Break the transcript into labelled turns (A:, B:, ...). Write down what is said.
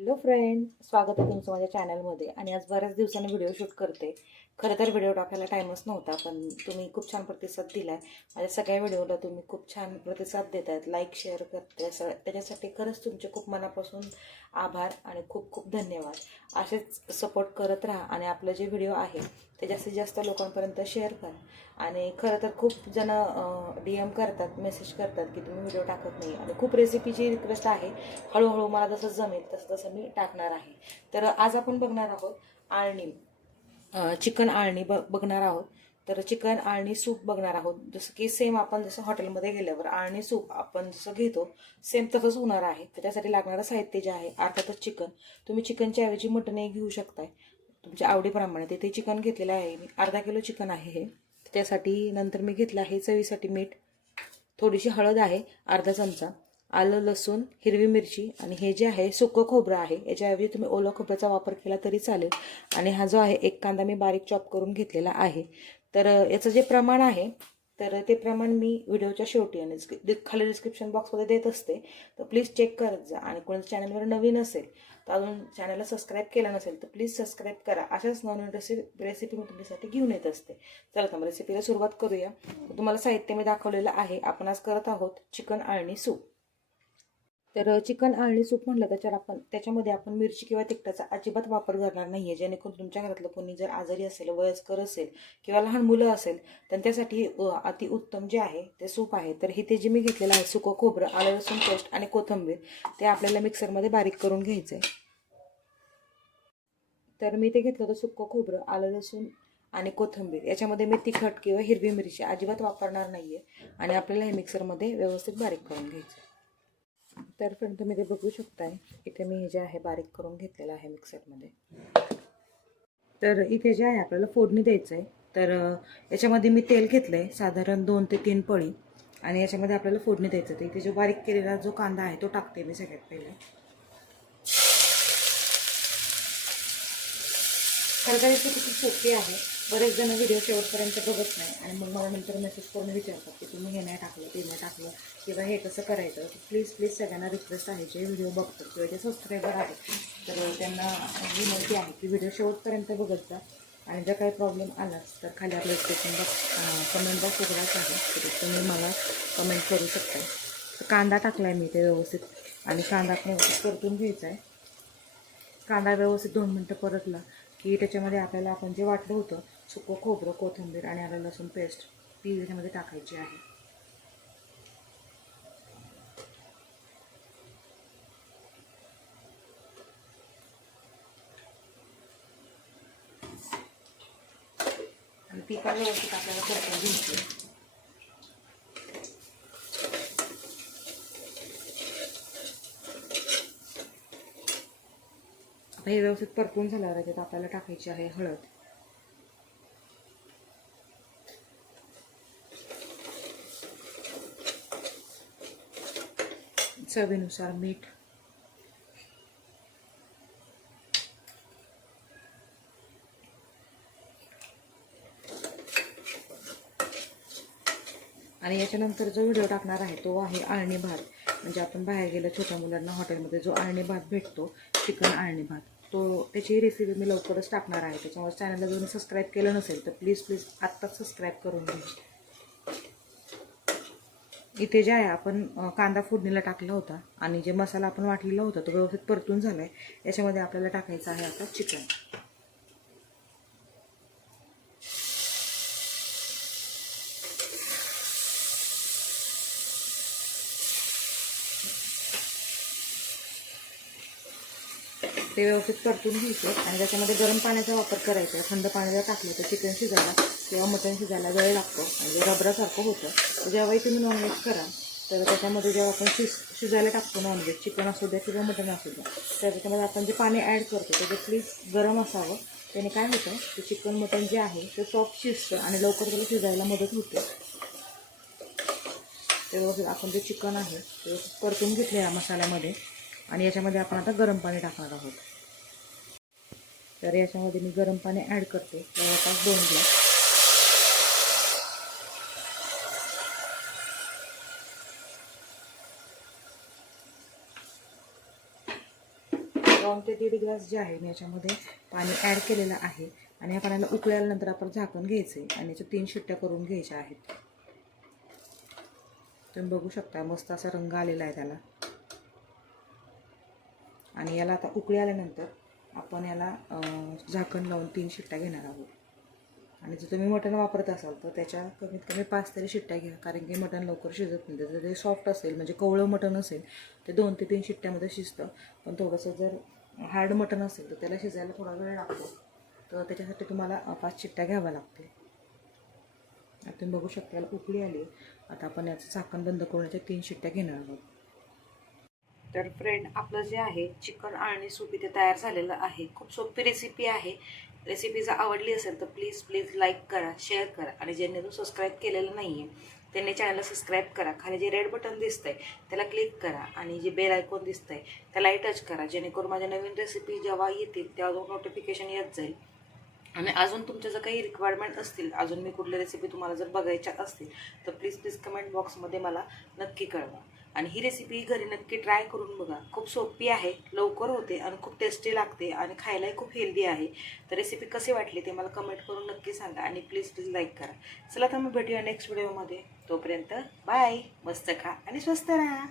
A: Hello friend स्वागत आहे तुमचं माझ्या चॅनलमध्ये. आणि आज बऱ्याच दिवसांनी व्हिडिओ शूट करते. खरं तर व्हिडिओ टाकायला टाईमच नव्हता पण तुम्ही खूप छान प्रतिसाद दिला आहे माझ्या सगळ्या व्हिडिओला तुम्ही खूप छान प्रतिसाद देत आहेत लाईक शेअर करते असं त्याच्यासाठी खरंच तुमचे खूप मनापासून आभार आणि खूप खूप धन्यवाद. असेच सपोर्ट करत राहा आणि आपलं जे व्हिडिओ आहे ते जास्तीत जास्त लोकांपर्यंत शेअर करा. आणि खरं तर खूप जण डी एम करतात मेसेज करतात की तुम्ही व्हिडिओ टाकत नाही. आणि खूप रेसिपीची रिक्वेस्ट आहे. हळूहळू मला जसं जमेल तसं तसं मी टाकणार आहे. तर आज आपण बघणार आहोत आळणी. चिकन आळणी ब बघणार आहोत. तर चिकन आळणी सूप बघणार आहोत. जसं की सेम आपण जसं हॉटेलमध्ये गेल्यावर आळणी सूप आपण जसं घेतो सेम तसंच होणार आहे. त्याच्यासाठी लागणारं साहित्य जे आहे अर्थातच चिकन. तुम्ही चिकनच्या ऐवजी मटणही घेऊ शकताय. तुमच्या आवडीप्रमाणे तिथे चिकन घेतलेलं आहे. मी अर्धा किलो चिकन आहे हे. त्यासाठी नंतर मी घेतलं आहे चवीसाठी मीठ. थोडीशी हळद आहे अर्धा चमचा. आलं लसूण हिरवी मिरची आणि हे जे आहे सुकं खोबरं आहे याच्याऐवजी तुम्ही ओलं खोबऱ्याचा वापर केला तरी चालेल. आणि हा जो आहे एक कांदा मी बारीक चॉप करून घेतलेला आहे. तर याचं जे प्रमाण आहे तर ते प्रमाण मी व्हिडिओच्या शेवटी आणि डिस्क्रि- खाली डिस्क्रिप्शन बॉक्समध्ये देत असते. तर प्लीज चेक करत जा. आणि कोणाच्या चॅनलवर नवीन असेल तर अजून चॅनलला सबस्क्राईब केला नसेल तर प्लीज सबस्क्राईब करा. अशाच नॉन रेसिपी रेसिपी मी तुमच्यासाठी घेऊन येत असते. चला तर मग रेसिपीला सुरुवात करूया. तुम्हाला साहित्य मी दाखवलेलं आहे. आपण आज करत आहोत चिकन आळणी सूप. तर चिकन आळणी सूप म्हटलं त्याच्यावर आपण त्याच्यामध्ये आपण मिरची किंवा तिखटाचा अजिबात वापर करणार नाही आहे जेणेकरून तुमच्या घरातलं कोणी जर आजारी असेल वयस्कर असेल किंवा लहान मुलं असेल तर त्यासाठी अतिउत्तम जे आहे ते सूप आहे. तर हे ते जे मी घेतलेलं आहे सुकं खोबरं आलं लसूण पेस्ट आणि कोथिंबीर ते आपल्याला मिक्सरमध्ये बारीक करून घ्यायचं आहे तर मी ते घेतलं होतं सुकं खोबरं आलं लसूण आणि कोथिंबीर. याच्यामध्ये मी तिखट किंवा हिरवी मिरची अजिबात वापरणार नाही आहे आणि आपल्याला हे मिक्सरमध्ये व्यवस्थित बारीक करून घ्यायचं आहे तर फ्रेंड तुम्ही ते बघू शकताय. इथे मी हे जे आहे बारीक करून घेतलेलं आहे मिक्सरमध्ये तर इथे जे आहे आपल्याला फोडणी द्यायचं आहे. तर याच्यामध्ये मी तेल घेतलं आहे साधारण दोन ते तीन पळी. आणि याच्यामध्ये आपल्याला फोडणी द्यायचं तर इथे जो बारीक केलेला जो कांदा आहे तो टाकते मी सगळ्यात पहिले. खरं तर खूप सोपी आहे. बरेच जण व्हिडिओ शेवटपर्यंत बघत नाही. आणि मग मला नंतर मेसेज करून विचारतात की तुम्ही हे नाही टाकलं ते नाही टाकलं किंवा हे कसं करायचं? प्लीज प्लीज सगळ्यांना रिक्वेस्ट आहे जे व्हिडिओ बघतात किंवा जे सबस्क्रायबर आहेत. तर त्यांना विनंती आहे की व्हिडिओ शेवटपर्यंत बघत जा. आणि जर काही प्रॉब्लेम आलाच तर खाली आपलं स्टेशन बॉक्स कमेंट बॉक्स उघडाच आहे. तर तुम्ही मला कमेंट करू शकता तर कांदा टाकला आहे मी ते व्यवस्थित. आणि कांदा पण व्यवस्थित परतून घ्यायचा आहे कांदा व्यवस्थित दोन मिनटं परतला. की त्याच्यामध्ये आपल्याला आपण जे वाटलं होतं सुकं खोबरं कोथिंबीर आणि आलं लसूण पेस्ट ती त्याच्यामध्ये टाकायची आहे. आणि ती पण व्यवस्थित आपल्याला परतून घ्यायची आता हे व्यवस्थित परतून झाल्यावर त्यात आपल्याला टाकायची आहे हळद. चवीनुसार मीठ. आणि याच्यानंतर जो व्हिडिओ टाकणार आहे तो आहे आळणी भात. म्हणजे आपण बाहेर गेलं छोट्या मुलांना हॉटेलमध्ये जो आळणी भात भेटतो चिकन आळणी भात. तो त्याची रेसिपी मी लवकरच टाकणार आहे. त्याच्यामुळे चॅनलला जर मी सबस्क्राईब केलं नसेल तर प्लीज प्लीज आत्ताच सबस्क्राईब करून घ्या. इथे जे आहे आपण कांदा फोडणीला टाकला होता आणि जे मसाला आपण वाटलेला होता तो व्यवस्थित परतून झाला आहे याच्यामध्ये आपल्याला टाकायचं आहे आता चिकन. ते व्यवस्थित परतून घ्यायचं आणि त्याच्यामध्ये गरम पाण्याचा वापर करायचा थंड पाण्याला टाकलं तर चिकन शिजायला किंवा मटण शिजायला वेळ लागतो म्हणजे रबरासारखं होतं तर जेव्हाही तुम्ही नॉनव्हेज करा तर त्याच्यामध्ये जेव्हा आपण शिज शिजायला टाकतो नॉनव्हेज चिकन असू द्या किंवा मटण असू द्या तर त्याच्यामध्ये आपण जे पाणी ॲड करतो ते प्लीज गरम असावं. त्याने काय होतं ते चिकन मटण जे आहे ते सॉफ्ट शिजतं आणि लवकर त्याला शिजायला मदत होते. ते व्यवस्थित आपण जे चिकन आहे ते परतून घेतले या मसाल्यामध्ये आणि याच्यामध्ये आपण आता गरम पाणी टाकणार आहोत. तर याच्यामध्ये मी गरम पाणी ॲड करते. जवळपास दोन ग्लास. दोन ते दीड ग्लास जे आहे मी याच्यामध्ये पाणी ॲड केलेलं आहे. आणि या पाण्याला उकळल्यानंतर आपण झाकण घ्यायचे आणि याच्या तीन शिट्ट्या करून घ्यायच्या आहेत. तुम्ही बघू शकता मस्त असा रंग आलेला आहे त्याला. आणि याला आता उकळी आल्यानंतर आपण याला झाकण लावून तीन शिट्ट्या घेणार आहोत. आणि जर तुम्ही मटण वापरत असाल तर त्याच्या कमीत कमी पाच तरी शिट्ट्या घ्या. कारण की मटण लवकर शिजत नाही. जर ते सॉफ्ट असेल म्हणजे कवळं मटण असेल ते दोन ते तीन शिट्ट्यामध्ये शिजतं. पण थोडंसं जर हार्ड मटण असेल तर त्याला शिजायला थोडा वेळ लागतो. तर त्याच्यासाठी तुम्हाला पाच शिट्ट्या घ्याव्या लागतील. आता तुम्ही बघू शकता याला उकळी आली. आता आपण याचं झाकण बंद करून याच्या तीन शिट्ट्या घेणार आहोत. तर फ्रेंड आपलं जे आहे चिकन आणि सूप इथे तयार झालेलं आहे. खूप सोपी रेसिपी आहे. रेसिपी जर आवडली असेल तर प्लीज प्लीज लाईक करा शेअर करा. आणि ज्यांनी तो सबस्क्राईब केलेलं नाही आहे त्यांनी चॅनलला सबस्क्राईब करा. खाली जे रेड बटन दिसतंय त्याला क्लिक करा. आणि जे बेल आयकॉन दिसतंय त्यालाही टच करा. जेणेकरून माझ्या नवीन रेसिपी जेव्हा येतील तेव्हा नोटिफिकेशन येत जाईल. आणि अजून तुमच्या जर काही रिक्वायरमेंट असतील अजून मी कुठल्या रेसिपी तुम्हाला जर बघायच्या असतील तर प्लीज प्लीज कमेंट बॉक्समध्ये मला नक्की कळवा. आणि ही रेसिपी घरी नक्की ट्राय करून बघा. खूप सोपी आहे लवकर होते आणि खूप टेस्टी लागते आणि खायलाही खूप हेल्दी आहे. तर रेसिपी कशी वाटली ते मला कमेंट करून नक्की सांगा आणि प्लीज प्लीज लाईक करा. चला तर मग भेटूया नेक्स्ट व्हिडिओमध्ये तोपर्यंत बाय मस्त खा आणि स्वस्त राहा.